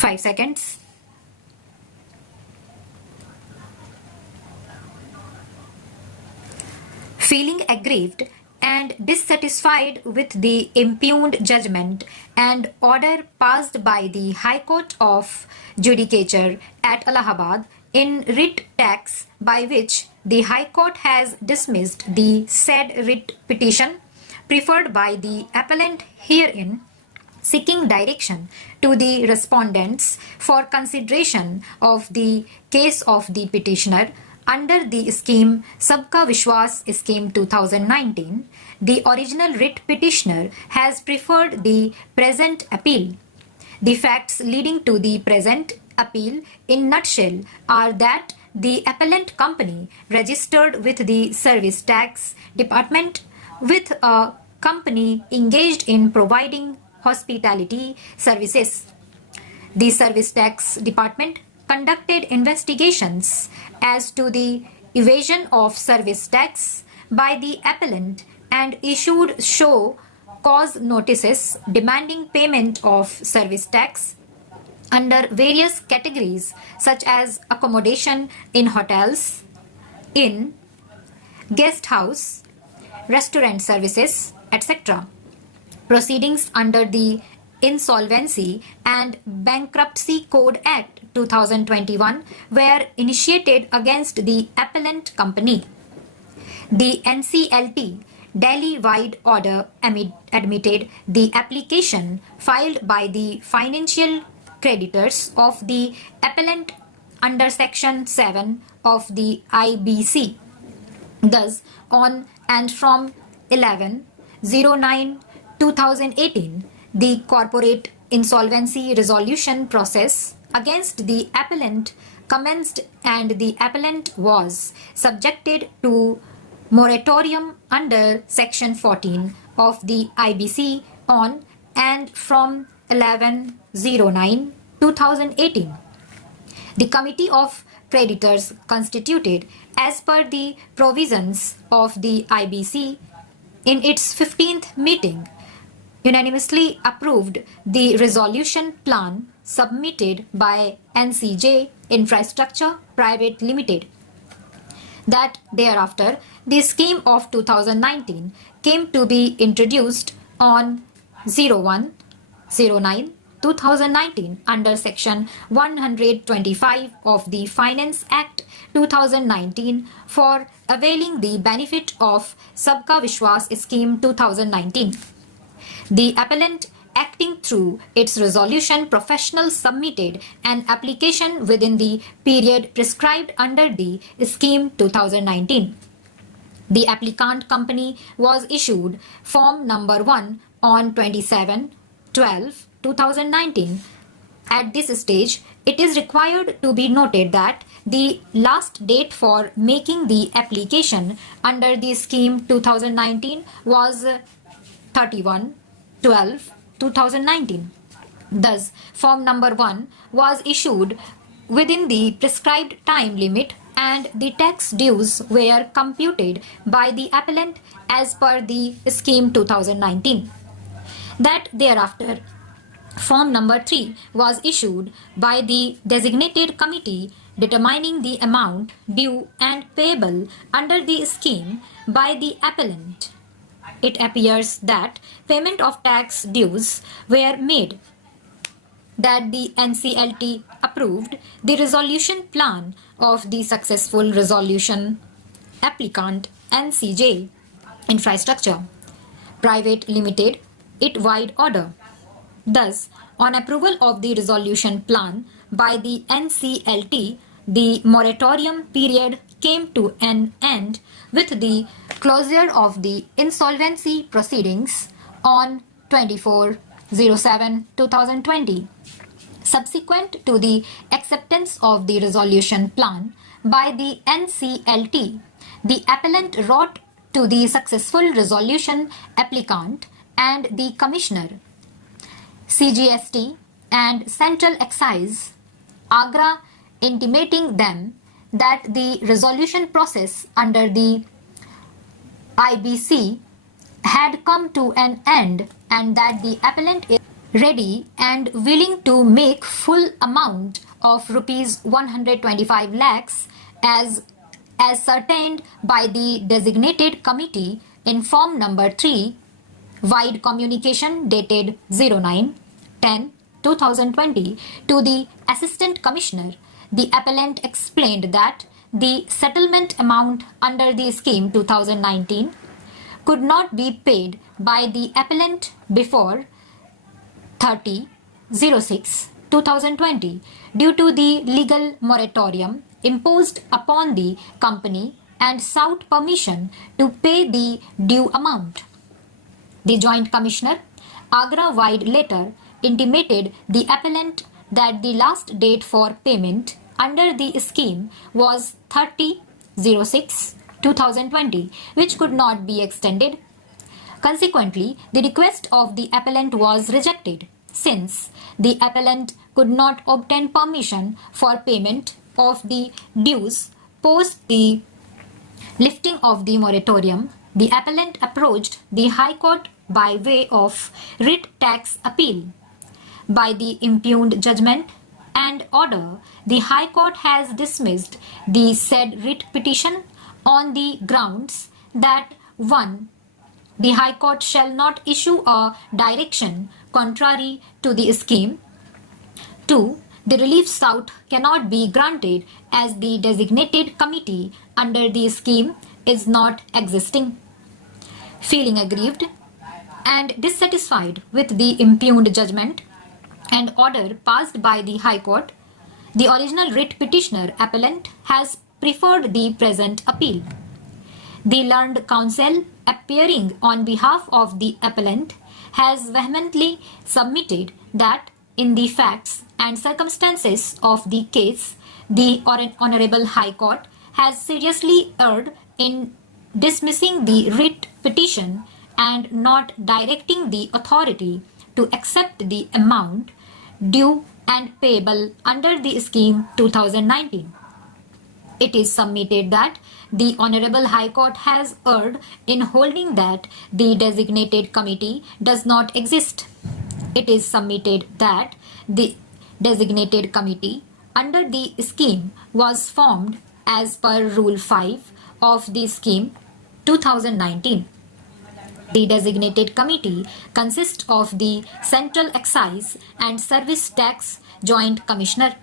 5 seconds. Feeling aggrieved and dissatisfied with the impugned judgment and order passed by the High Court of Judicature at Allahabad in writ tax, by which the High Court has dismissed the said writ petition preferred by the appellant herein, seeking direction to the respondents for consideration of the case of the petitioner under the scheme Sabka Vishwas Scheme 2019, the original writ petitioner has preferred the present appeal. The facts leading to the present appeal in nutshell are that the appellant company registered with the Service Tax Department with a company engaged in providing hospitality services. The Service Tax Department conducted investigations as to the evasion of service tax by the appellant and issued show cause notices demanding payment of service tax under various categories such as accommodation in hotels, inn, guest house, restaurant services, etc. Proceedings under the Insolvency and Bankruptcy Code Act 2021 were initiated against the appellant company. The NCLT Delhi-wide order admitted the application filed by the financial creditors of the appellant under Section 7 of the IBC. Thus, on and from 11/09/2018, the corporate insolvency resolution process against the appellant commenced and the appellant was subjected to moratorium under Section 14 of the IBC on and from 11/09/2018. The Committee of Creditors constituted as per the provisions of the IBC in its 15th meeting unanimously approved the resolution plan submitted by NCJ Infrastructure Private Limited. That thereafter, the scheme of 2019 came to be introduced on 01/09/2019 under Section 125 of the Finance Act 2019 for availing the benefit of Sabka Vishwas Scheme 2019. The appellant, acting through its resolution professional, submitted an application within the period prescribed under the Scheme 2019. The applicant company was issued Form number 1 on 27/12/2019. At this stage, it is required to be noted that the last date for making the application under the Scheme 2019 was 31/12/2019. Thus, Form number 1 was issued within the prescribed time limit and the tax dues were computed by the appellant as per the Scheme 2019. That thereafter, Form number 3 was issued by the designated committee determining the amount due and payable under the scheme by the appellant. It appears that payment of tax dues were made, that the NCLT approved the resolution plan of the successful resolution applicant NCJ Infrastructure Private Limited, it wide order. Thus, on approval of the resolution plan by the NCLT, the moratorium period came to an end with the closure of the insolvency proceedings on 24/07/2020. Subsequent to the acceptance of the resolution plan by the NCLT, the appellant wrote to the successful resolution applicant and the Commissioner, CGST and Central Excise, Agra, intimating them that the resolution process under the IBC had come to an end and that the appellant is ready and willing to make full amount of rupees 125 lakhs as ascertained by the designated committee in form number 3 wide communication dated 09/10/2020 to the Assistant Commissioner, the appellant explained that the settlement amount under the scheme 2019 could not be paid by the appellant before 30/06/2020 due to the legal moratorium imposed upon the company and sought permission to pay the due amount. The Joint Commissioner, Agra-wide letter intimated the appellant that the last date for payment under the scheme was 30/06/2020, which could not be extended. Consequently, the request of the appellant was rejected, since the appellant could not obtain permission for payment of the dues post the lifting of the moratorium. The appellant approached the High Court by way of writ tax appeal. By the impugned judgment and order, the High Court has dismissed the said writ petition on the grounds that 1. The High Court shall not issue a direction contrary to the scheme. 2. The relief sought cannot be granted as the designated committee under the scheme is not existing. Feeling aggrieved and dissatisfied with the impugned judgment and order passed by the High Court, the original writ petitioner appellant has preferred the present appeal. The learned counsel appearing on behalf of the appellant has vehemently submitted that in the facts and circumstances of the case, the Honorable High Court has seriously erred in dismissing the writ petition and not directing the authority to accept the amount due and payable under the scheme 2019. It is submitted that the Honorable High Court has erred in holding that the designated committee does not exist. It is submitted that the designated committee under the scheme was formed as per Rule 5 of the scheme 2019. The designated committee consists of the Central Excise and Service Tax Joint Commissioner,